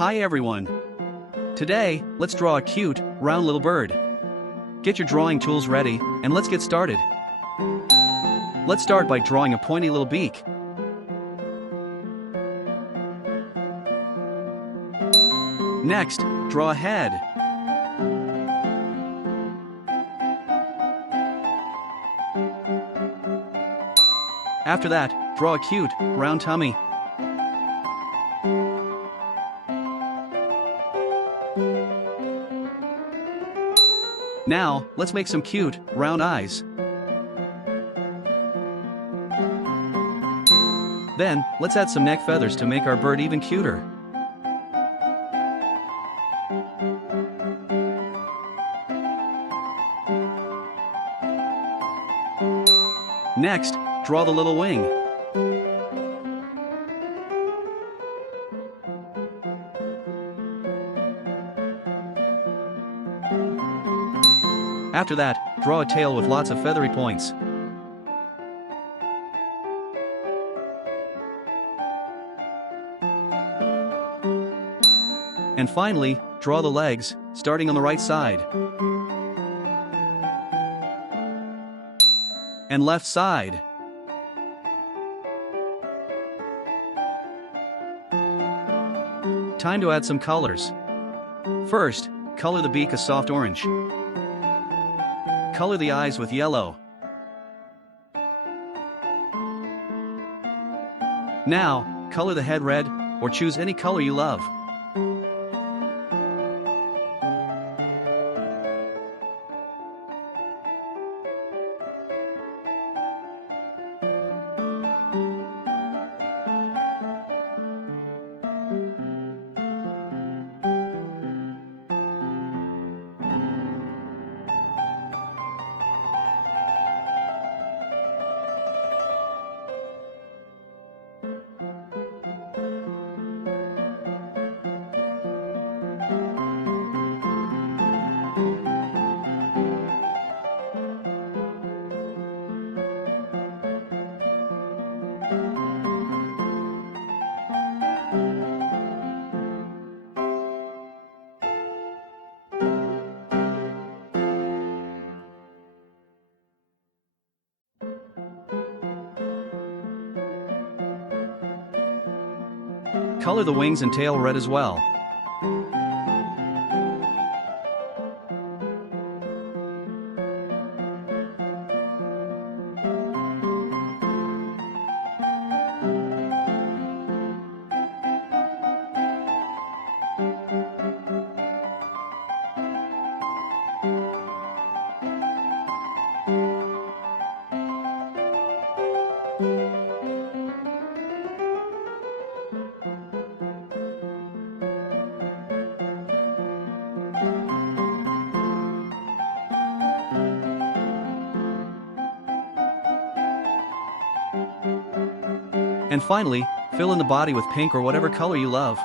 Hi everyone. Today, let's draw a cute, round little bird. Get your drawing tools ready, and let's get started. Let's start by drawing a pointy little beak. Next, draw a head. After that, draw a cute, round tummy. Now, let's make some cute, round eyes. Then, let's add some neck feathers to make our bird even cuter. Next, draw the little wing. After that, draw a tail with lots of feathery points. And finally, draw the legs, starting on the right side. And left side. Time to add some colors. First, color the beak a soft orange. Color the eyes with yellow. Now, color the head red, or choose any color you love. Color the wings and tail red as well. And finally, fill in the body with pink or whatever color you love.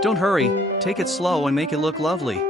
Don't hurry, take it slow and make it look lovely.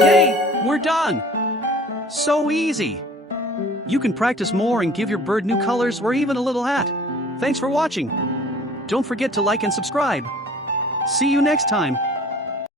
Yay! We're done! So easy! You can practice more and give your bird new colors or even a little hat. Thanks for watching! Don't forget to like and subscribe. See you next time!